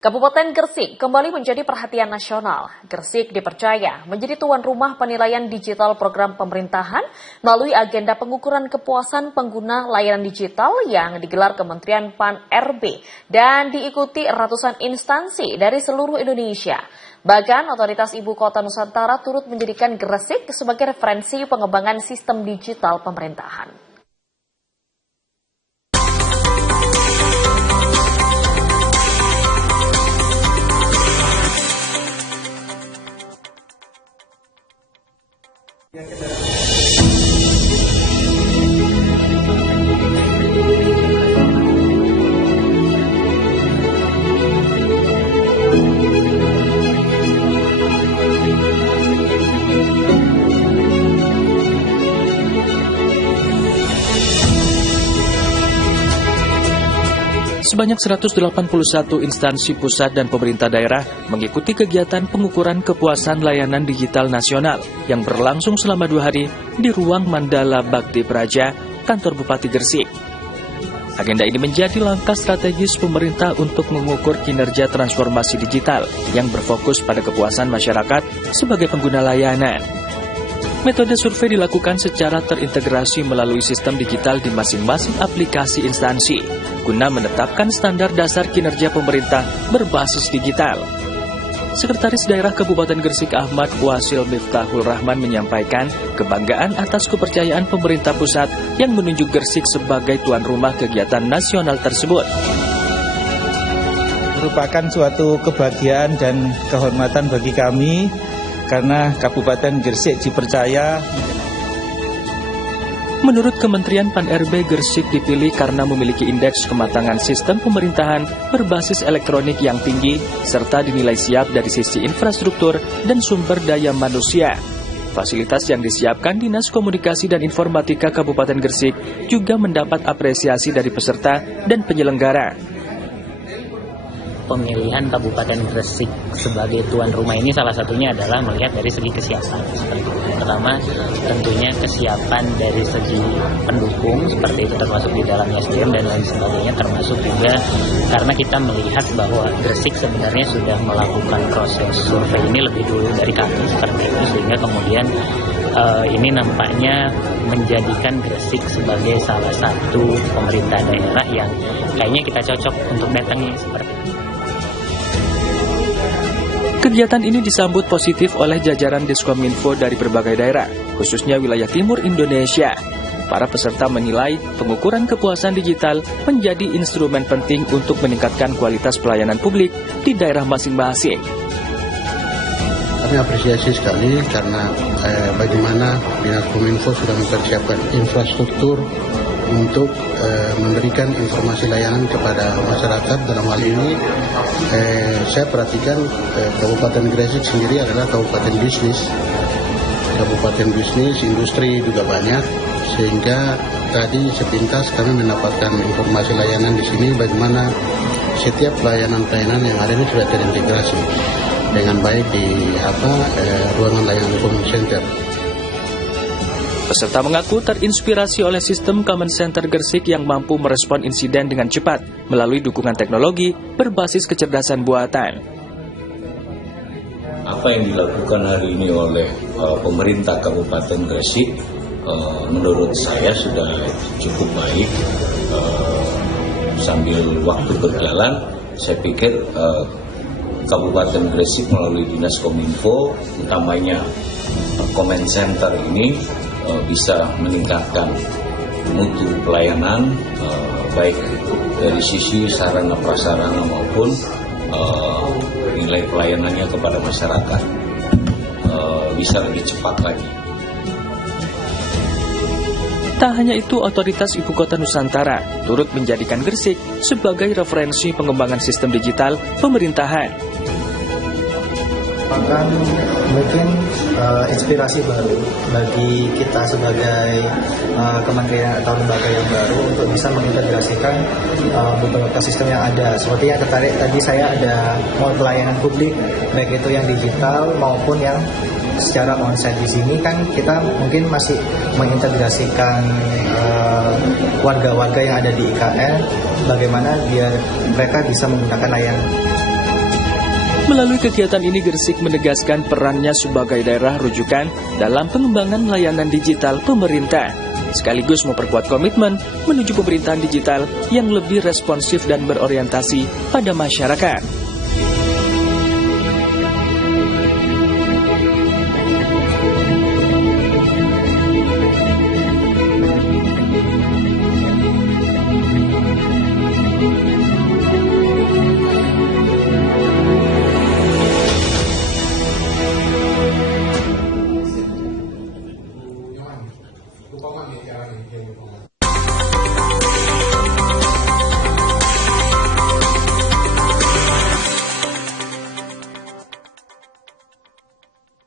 Kabupaten Gresik kembali menjadi perhatian nasional. Gresik dipercaya menjadi tuan rumah penilaian digital program pemerintahan melalui agenda pengukuran kepuasan pengguna layanan digital yang digelar Kementerian Pan-RB dan diikuti ratusan instansi dari seluruh Indonesia. Bahkan otoritas Ibu Kota Nusantara turut menjadikan Gresik sebagai referensi pengembangan sistem digital pemerintahan. Sebanyak 181 instansi pusat dan pemerintah daerah mengikuti kegiatan pengukuran kepuasan layanan digital nasional yang berlangsung selama 2 hari di ruang Mandala Bakti Praja, kantor Bupati Gresik. Agenda ini menjadi langkah strategis pemerintah untuk mengukur kinerja transformasi digital yang berfokus pada kepuasan masyarakat sebagai pengguna layanan. Metode survei dilakukan secara terintegrasi melalui sistem digital di masing-masing aplikasi instansi, guna menetapkan standar dasar kinerja pemerintah berbasis digital. Sekretaris Daerah Kabupaten Gresik Ahmad Wasil Miftahul Rahman menyampaikan kebanggaan atas kepercayaan pemerintah pusat yang menunjuk Gresik sebagai tuan rumah kegiatan nasional tersebut. Merupakan suatu kebahagiaan dan kehormatan bagi kami karena Kabupaten Gresik dipercaya. Menurut Kementerian Pan-RB, Gresik dipilih karena memiliki indeks kematangan sistem pemerintahan berbasis elektronik yang tinggi, serta dinilai siap dari sisi infrastruktur dan sumber daya manusia. Fasilitas yang disiapkan Dinas Komunikasi dan Informatika Kabupaten Gresik juga mendapat apresiasi dari peserta dan penyelenggara. Pemilihan Kabupaten Gresik sebagai tuan rumah ini salah satunya adalah melihat dari segi kesiapan. Seperti itu. Pertama, tentunya kesiapan dari segi pendukung, seperti itu termasuk di dalam SDM dan lain sebagainya, termasuk juga karena kita melihat bahwa Gresik sebenarnya sudah melakukan proses survei ini lebih dulu dari kami, seperti itu, sehingga kemudian ini nampaknya menjadikan Gresik sebagai salah satu pemerintah daerah yang kayaknya kita cocok untuk datangi seperti itu. Kegiatan ini disambut positif oleh jajaran Diskominfo dari berbagai daerah, khususnya wilayah timur Indonesia. Para peserta menilai pengukuran kepuasan digital menjadi instrumen penting untuk meningkatkan kualitas pelayanan publik di daerah masing-masing. Kami apresiasi sekali karena bagaimana Dinas Kominfo sudah mempersiapkan infrastruktur untuk memberikan informasi layanan kepada masyarakat. Dalam hal ini saya perhatikan Kabupaten Gresik sendiri adalah kabupaten bisnis. Kabupaten bisnis, industri juga banyak, sehingga tadi sepintas kami mendapatkan informasi layanan di sini bagaimana setiap pelayanan-pelayanan yang ada ini sudah terintegrasi dengan baik di ruangan layanan Common Center. Peserta mengaku terinspirasi oleh sistem Common Center Gresik yang mampu merespon insiden dengan cepat melalui dukungan teknologi berbasis kecerdasan buatan. Apa yang dilakukan hari ini oleh pemerintah Kabupaten Gresik menurut saya sudah cukup baik. Sambil waktu berjalan, saya pikir Kabupaten Gresik melalui Dinas Kominfo, utamanya Common Center ini bisa meningkatkan mutu pelayanan, baik dari sisi sarana prasarana maupun nilai pelayanannya kepada masyarakat bisa lebih cepat lagi. Tak hanya itu, otoritas Ibu Kota Nusantara turut menjadikan Gresik sebagai referensi pengembangan sistem digital pemerintahan. Bahkan mungkin inspirasi baru bagi kita sebagai kementerian atau lembaga yang baru untuk bisa mengintegrasikan beberapa sistem yang ada. Seperti yang tertarik tadi saya ada mau pelayanan publik, baik itu yang digital maupun yang secara onsite. Di sini kan kita mungkin masih mengintegrasikan warga-warga yang ada di IKN, bagaimana biar mereka bisa menggunakan layanan. Melalui kegiatan ini, Gresik menegaskan perannya sebagai daerah rujukan dalam pengembangan layanan digital pemerintah, sekaligus memperkuat komitmen menuju pemerintahan digital yang lebih responsif dan berorientasi pada masyarakat.